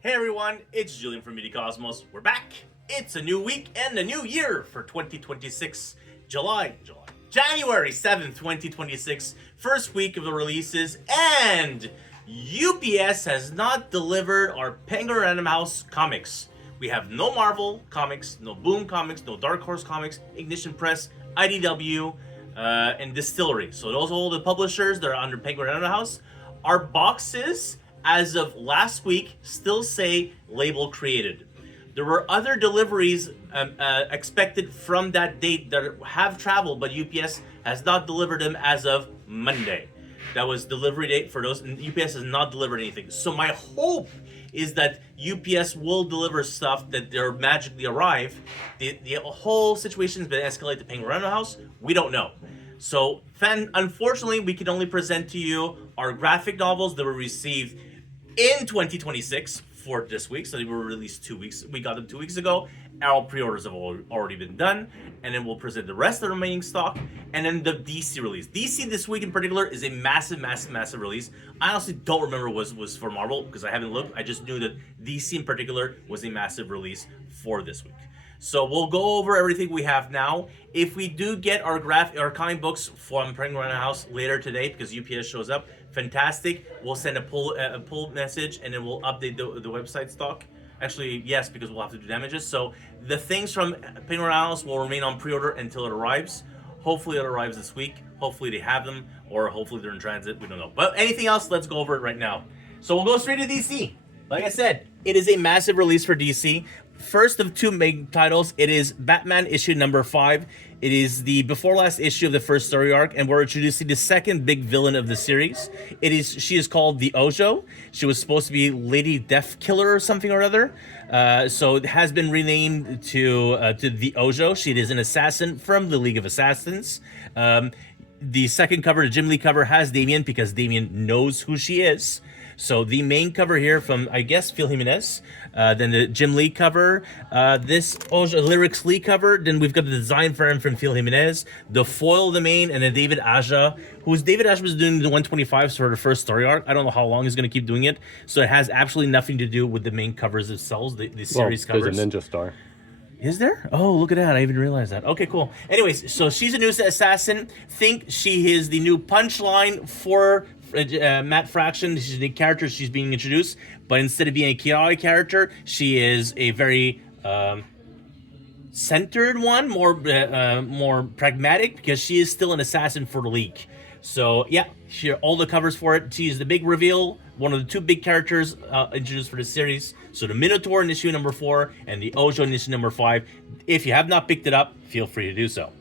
Hey everyone, it's Julian from Media Cosmos. We're back. It's a new week and a new year for 2026. January 7th, 2026. First week of the releases, and UPS has not delivered our Penguin Random House comics. We have no Marvel comics, no Boom comics, no Dark Horse comics, Ignition Press, IDW, and Distillery. So those are all the publishers that are under Penguin Random House. Our boxes, as of last week, still say label created. There were other deliveries expected from that date that have traveled, but UPS has not delivered them as of Monday. That was delivery date for those, and UPS has not delivered anything. So my hope is that UPS will deliver stuff that they'll magically arrive. The whole situation has been escalated to Penguin Random House. We don't know. So, unfortunately, we can only present to you our graphic novels that were received in 2026 for this week. So they were released 2 weeks. We got them 2 weeks ago. Our pre-orders have already been done. And then we'll present the rest of the remaining stock. And then the DC release. DC this week in particular is a massive release. I honestly don't remember what was for Marvel because I haven't looked. I just knew that DC in particular was a massive release for this week. So we'll go over everything we have now. If we do get our comic books from Penguin Random House later today, because UPS shows up, fantastic. We'll send a pull message, and then we'll update the website stock. Actually, yes, because we'll have to do damages. So the things from Penguin Random House will remain on pre-order until it arrives. Hopefully it arrives this week. Hopefully they have them, or hopefully they're in transit. We don't know. But anything else, let's go over it right now. So we'll go straight to DC. Like I said, it is a massive release for DC. First of two main titles, it is Batman issue number 5. It is the before last issue of the first story arc, and we're introducing the second big villain of the series. She is called the Ojo. She was supposed to be Lady Death Killer or something or other. So it has been renamed to the Ojo. She is an assassin from the League of Assassins. The second cover, the Jim Lee cover, has Damian because Damian knows who she is. So the main cover here from, I guess, Phil Jimenez. Then the Jim Lee cover. This Ojo Lyrics Lee cover. Then we've got the design for him from Phil Jimenez. The foil, the main, and then David Aja. David Aja was doing the 125s for the first story arc. I don't know how long he's going to keep doing it. So it has absolutely nothing to do with the main covers themselves, the series covers. There's a ninja star. Is there? Oh, look at that. I even realized that. Okay, cool. Anyways, so she's a new assassin. Think she is the new punchline for Matt Fraction. She's the character she's being introduced, but instead of being a chaotic character, she is a very centered one, more pragmatic, because she is still an assassin for the League. So yeah, here all the covers for it. She's the big reveal, one of the two big characters introduced for the series. So the Minotaur in issue number 4 and the Ojo in issue number 5. If you have not picked it up, feel free to do so.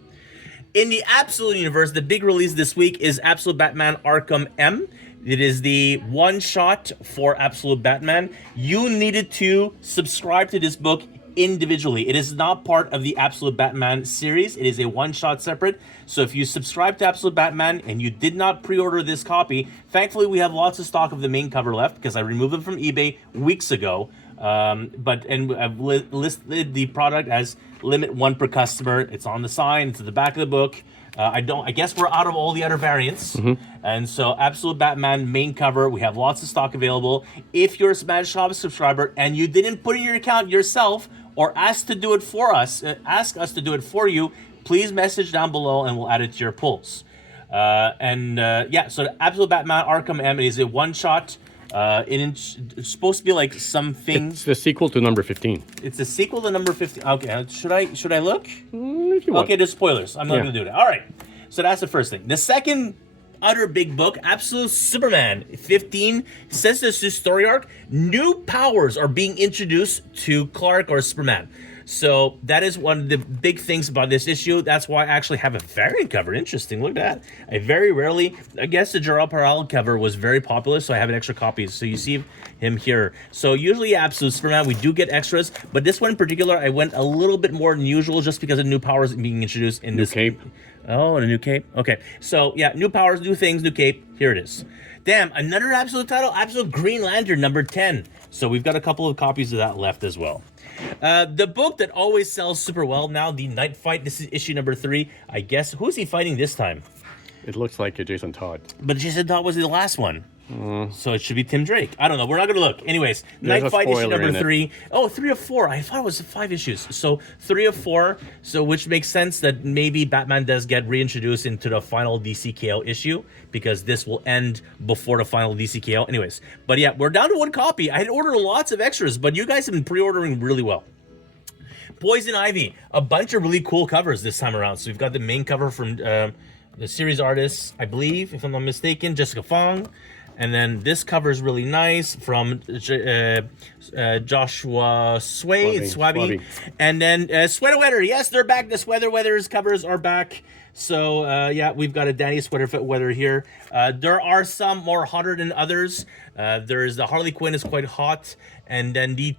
In the Absolute Universe, the big release this week is Absolute Batman Arkham M. It is the one-shot for Absolute Batman. You needed to subscribe to this book individually. It is not part of the Absolute Batman series. It is a one-shot separate. So if you subscribe to Absolute Batman and you did not pre-order this copy, thankfully we have lots of stock of the main cover left because I removed them from eBay weeks ago. And I've listed the product as limit 1 per customer. It's on the sign. It's at the back of the book. I guess we're out of all the other variants. And so Absolute Batman main cover, we have lots of stock available. If you're a Smash Shop subscriber and you didn't put in your account yourself or ask to do it for us, ask us to do it for you, please message down below and we'll add it to your pulls. So the Absolute Batman Arkham M is a one-shot. It's supposed to be like something. It's the sequel to number 15. It's the sequel to number 15. Okay, should I look? If you want. Okay, there's spoilers. I'm not going to do that. All right. So that's the first thing. The second other big book, Absolute Superman 15, says this story arc. New powers are being introduced to Clark or Superman. So that is one of the big things about this issue. That's why I actually have a variant cover. Interesting. Look at that. I guess the Gerald Parral cover was very popular, so I have an extra copy. So you see him here. So usually Absolute Superman, we do get extras, but this one in particular, I went a little bit more than usual just because of new powers being introduced in this. New cape. Oh, and a new cape. Okay. So yeah, new powers, new things, new cape. Here it is. Damn, another Absolute title, Absolute Green Lantern number 10. So we've got a couple of copies of that left as well. The book that always sells super well now, the Night Fight. This is issue number 3. I guess, who's he fighting this time? It looks like a Jason Todd. But Jason Todd was the last one. So it should be Tim Drake. I don't know. We're not going to look. Anyways, There's Night a Fight issue spoiler number in it. 3. Oh, 3 of 4. I thought it was 5 issues. So 3 of 4. So which makes sense that maybe Batman does get reintroduced into the final DCKO issue, because this will end before the final DCKO. Anyways, but yeah, we're down to 1 copy. I had ordered lots of extras, but you guys have been pre-ordering really well. Poison Ivy, a bunch of really cool covers this time around. So we've got the main cover from the series artist, I believe, if I'm not mistaken, Jessica Fong. And then this cover is really nice from Joshua Swaby. And then Sweater Weather. Yes, they're back. The Sweater Weather's covers are back. So, yeah, we've got a Danny Sweater Weather here. There are some more hotter than others. There's the Harley Quinn is quite hot. And then the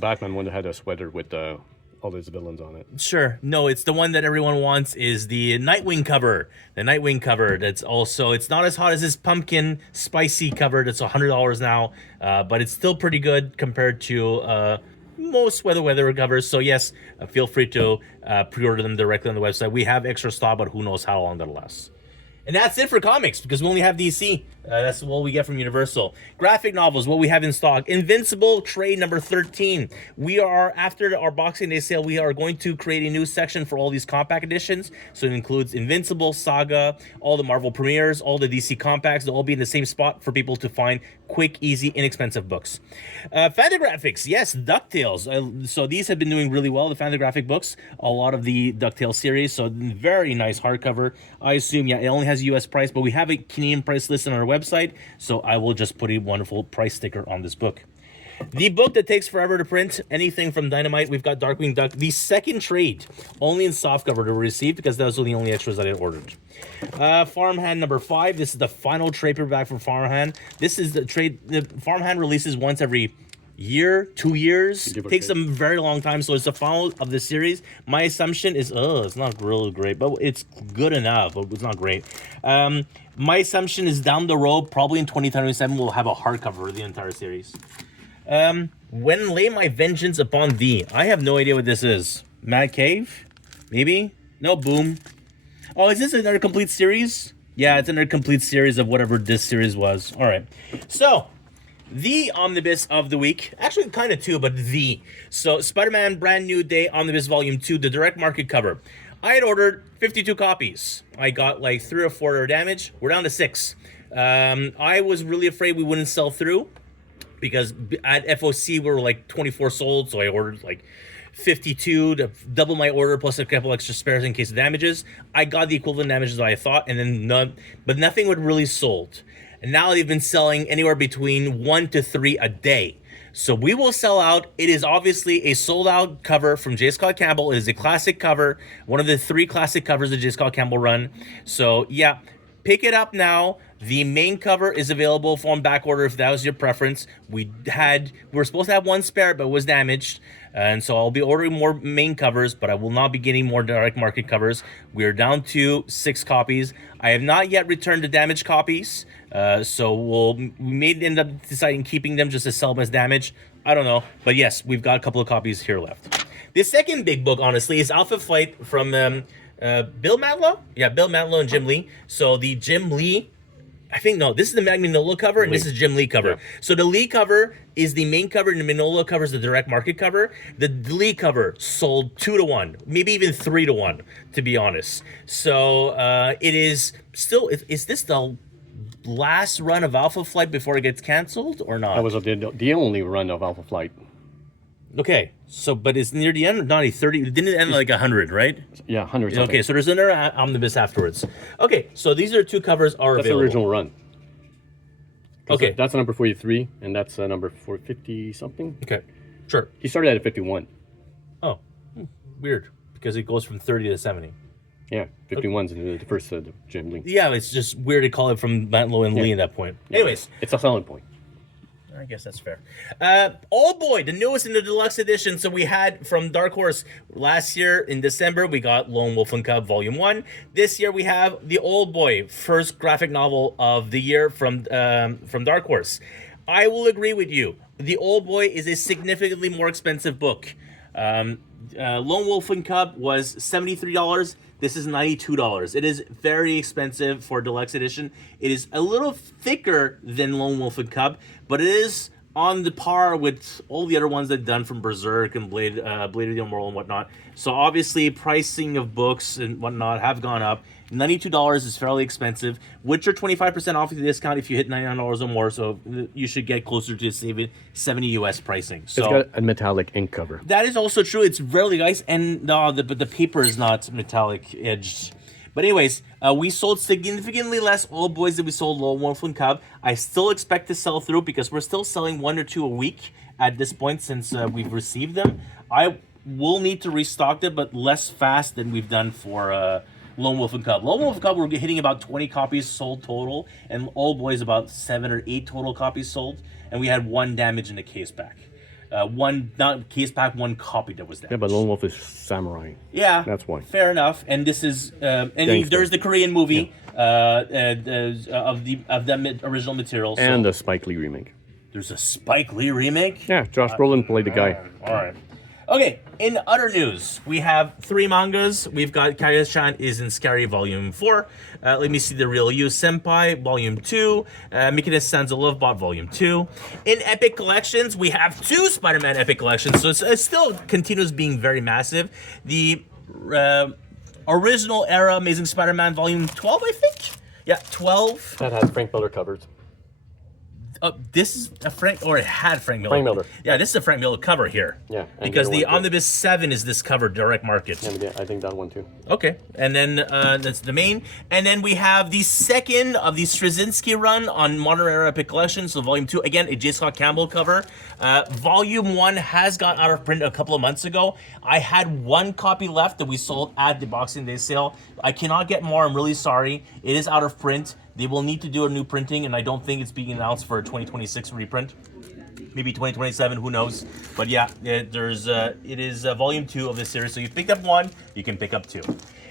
Batman one that had a sweater with all those villains on it. Sure. No, it's the one that everyone wants is the Nightwing cover. The Nightwing cover. That's also, it's not as hot as this pumpkin spicy cover. That's $100 now. But it's still pretty good compared to most weather covers. So yes, feel free to pre-order them directly on the website. We have extra stock, but who knows how long that'll last. And that's it for comics, because we only have DC. That's what we get from Universal. Graphic novels, what we have in stock. Invincible trade number 13. We are, after our Boxing Day sale, we are going to create a new section for all these compact editions. So it includes Invincible, Saga, all the Marvel premieres, all the DC compacts. They'll all be in the same spot for people to find quick, easy, inexpensive books. Fantagraphics, yes, DuckTales. So these have been doing really well, the Fantagraphic books. A lot of the DuckTales series, so very nice hardcover. I assume, yeah, it only has a US price, but we have a Canadian price listed on our website, so I will just put a wonderful price sticker on this book. The book that takes forever to print, anything from Dynamite, we've got Darkwing Duck. The second trade, only in softcover to receive, because those were the only extras that I ordered. Farmhand number 5. This is the final trade paperback for Farmhand. This is the trade. The Farmhand releases once every year, 2 years. It takes them a very long time, so it's the final of the series. My assumption is, it's not really great, but it's good enough, but it's not great. My assumption is down the road, probably in 2027, we'll have a hardcover of the entire series. When Lay My Vengeance Upon Thee. I have no idea what this is. Mad Cave? Maybe? No, Boom. Oh, is this another complete series? Yeah, it's another complete series of whatever this series was. All right. So, the omnibus of the week. Actually, kind of two, but the. So, Spider-Man Brand New Day Omnibus Volume 2, the direct market cover. I had ordered 52 copies. I got like 3 or 4 that are damaged. We're down to 6. I was really afraid we wouldn't sell through, because at FOC we were like 24 sold, so I ordered like 52 to double my order plus a couple extra spares in case of damages. I got the equivalent damages I thought, and then but nothing would really sold. And now they've been selling anywhere between 1 to 3 a day. So we will sell out. It is obviously a sold out cover from J. Scott Campbell. It is a classic cover, one of the 3 classic covers that J. Scott Campbell run. So yeah, pick it up now. The main cover is available on back order if that was your preference. We were supposed to have 1 spare, but it was damaged. And so I'll be ordering more main covers, but I will not be getting more direct market covers. We are down to 6 copies. I have not yet returned the damaged copies. So we may end up deciding keeping them just to sell them as damaged. I don't know. But yes, we've got a couple of copies here left. The second big book, honestly, is Alpha Flight from Bill Mantlo? Yeah, Bill Mantlo and Jim Lee. So the Jim Lee, I think, no, this is the Magnolia cover, and this is Jim Lee cover. Yeah. So the Lee cover is the main cover, and the Magnolia cover is the direct market cover. The Lee cover sold 2 to 1, maybe even 3 to 1, to be honest. So it is still, is this the last run of Alpha Flight before it gets canceled, or not? That was the only run of Alpha Flight. Okay, so, but it's near the end, not a 30, didn't it end like 100, right? Yeah, 100 something. Okay, so there's another omnibus afterwards. Okay, so these are 2 covers are that's available. That's the original run. Okay. That's number 43, and that's number 450 something. Okay, sure. He started at 51. Oh, weird, because it goes from 30 to 70. Yeah, 51's in the first Jim Lee. Yeah, it's just weird to call it from Mantlo and Lee at that point. Yeah, anyways. It's a selling point. I guess that's fair. Old Boy, the newest in the deluxe edition. So we had from Dark Horse last year in December, we got Lone Wolf and Cub Volume 1. This year we have the Old Boy, first graphic novel of the year from Dark Horse. I will agree with you. The Old Boy is a significantly more expensive book. Lone Wolf and Cub was $73. This is $92. It is very expensive for deluxe edition. It is a little thicker than Lone Wolf and Cub, but it is on the par with all the other ones they've done from Berserk and Blade of the Immortal and whatnot. So obviously pricing of books and whatnot have gone up. $92 is fairly expensive. Witcher 25% off the discount if you hit $99 or more. So you should get closer to saving 70 US pricing. So It's got a metallic ink cover. that is also true. It's really nice, and no, the paper is not metallic edged. But anyways, we sold significantly less Old Boys than we sold Lone Wolf and Cub. I still expect to sell through because we're still selling 1 or 2 a week at this point since we've received them. I will need to restock them, but less fast than we've done for Lone Wolf and Cub. Lone Wolf and Cub, we're hitting about 20 copies sold total, and Old Boys about 7 or 8 total copies sold, and we had 1 damage in the case pack. One, not case pack, 1 copy that was damaged. Yeah, but Lone Wolf is samurai. Yeah, That's why. Fair enough. And this is, there's the Korean movie of the original material. So And the Spike Lee remake. there's a Spike Lee remake. Yeah, Josh Brolin played the guy. All right. Okay, in other news, we have 3 mangas. We've got Kaya-chan is in Scary Volume 4. Let me see the Real You Senpai, Volume 2. Mikina San's a Love Bot, Volume 2. In Epic Collections, we have 2 Spider-Man Epic Collections, so it still continues being very massive. The original era Amazing Spider-Man Volume 12, I think? Yeah, 12. That has Frank Miller covers. This is a Frank, or it had Frank Miller. Frank Miller. Yeah, this is a Frank Miller cover here. Yeah, and Because the the other one, too. Omnibus 7 is this cover, direct market. Yeah, I think that one too. Okay, and then that's the main. And then we have the second of the Straczynski run on Modern Era Epic Collection, so Volume 2. Again, a J. Scott Campbell cover. Volume 1 has got out of print a couple of months ago. I had 1 copy left that we sold at the Boxing Day sale. I cannot get more, I'm really sorry. It is out of print. They will need to do a new printing, and I don't think it's being announced for a 2026 reprint. Maybe 2027, who knows? But yeah, it is Volume 2 of this series. So you picked up 1, you can pick up 2.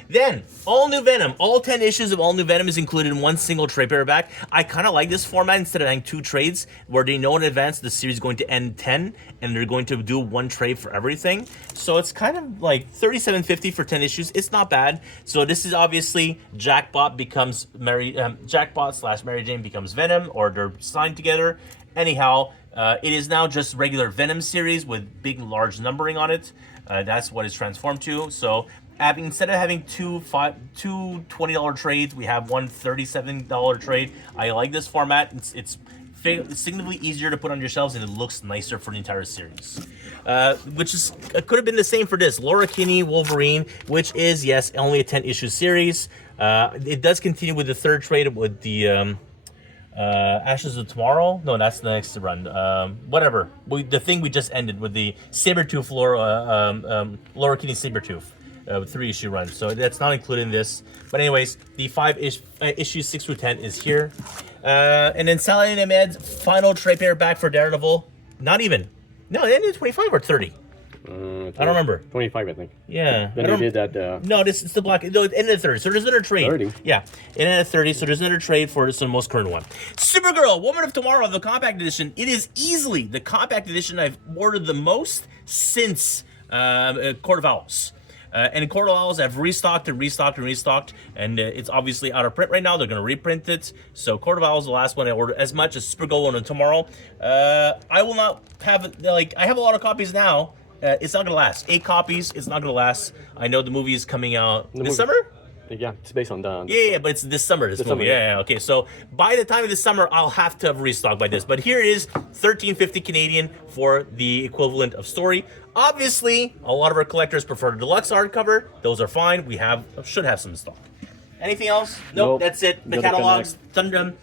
Then, All New Venom. All 10 issues of All New Venom is included in 1 single trade paperback. I kind of like this format instead of having 2 trades, where they know in advance the series is going to end 10, and they're going to do 1 trade for everything. So it's kind of like $37.50 for 10 issues. It's not bad. So this is obviously Jackbot becomes Jackbot / Mary Jane becomes Venom, or they're signed together. Anyhow, it is now just regular Venom series with big, large numbering on it. That's what it's transformed to. So instead of having two $20 trades, we have 1 $37 trade. I like this format. It's significantly easier to put on your shelves, and it looks nicer for the entire series. Which is could have been the same for this Laura Kinney Wolverine, which is, yes, only a 10 issue series. It does continue with the 3rd trade with the Ashes of Tomorrow. No, that's the next run. Whatever. The thing we just ended with the Sabretooth Laura Kinney Sabretooth. 3 issue run, so that's not included in this. But anyways, the 5 issues 6 through 10 is here. And then Saladin Ahmed's final trade paperback for Daredevil. Not even. No, it ended 25 or 30. I don't remember. 25, I think. Yeah. Then they did that. No, it's the black. No, it ended at 30. So there's another trade. 30? Yeah, it ended at 30. So there's another trade for the most current one. Supergirl, Woman of Tomorrow, the compact edition. It is easily the compact edition I've ordered the most since Court of Owls. And in Court of Owls, I've restocked, and it's obviously out of print right now. They're going to reprint it. So Court of Owls is the last one I ordered, as much as Supergirl Woman of Tomorrow. I will not have it, I have a lot of copies now. It's not going to last. 8 copies, it's not going to last. I know the movie is coming out this summer? Yeah, it's based on that. Yeah, but it's this summer, this movie. Summer, yeah, okay. So by the time of this summer, I'll have to have restocked by this. But here it is, $13.50 Canadian for the equivalent of story. Obviously, a lot of our collectors prefer the deluxe hardcover. Those are fine. We should have some in stock. Anything else? Nope, that's it. The catalogs, Thundrum,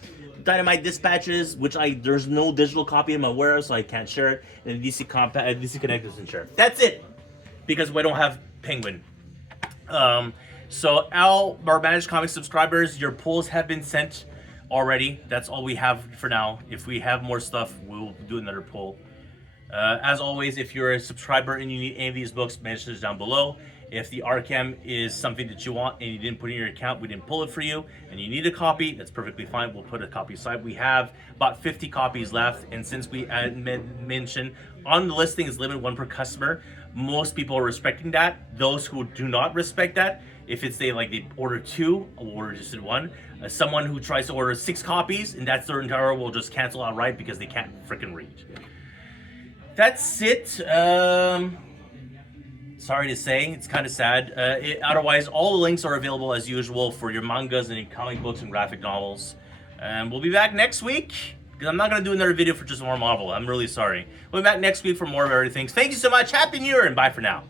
Dynamite Dispatches, which there's no digital copy in my warehouse, so I can't share it. And DC Connect doesn't share it. That's it, because we don't have Penguin. So our Managed Comics subscribers, your polls have been sent already. That's all we have for now. If we have more stuff, we'll do another poll. As always, if you're a subscriber and you need any of these books, message down below. If the Arkham is something that you want and you didn't put in your account, we didn't pull it for you, and you need a copy, that's perfectly fine. We'll put a copy aside. We have about 50 copies left, and since we mentioned on the listing is limited one per customer, most people are respecting that. Those who do not respect that, if it's they order 2, we'll order just one. Someone who tries to order 6 copies and that's their entire, will just cancel outright because they can't freaking read. That's it. Sorry to say, it's kind of sad. Otherwise, all the links are available as usual for your mangas and your comic books and graphic novels. And we'll be back next week, because I'm not going to do another video for just more Marvel. I'm really sorry. We'll be back next week for more of everything. Thank you so much. Happy New Year, and bye for now.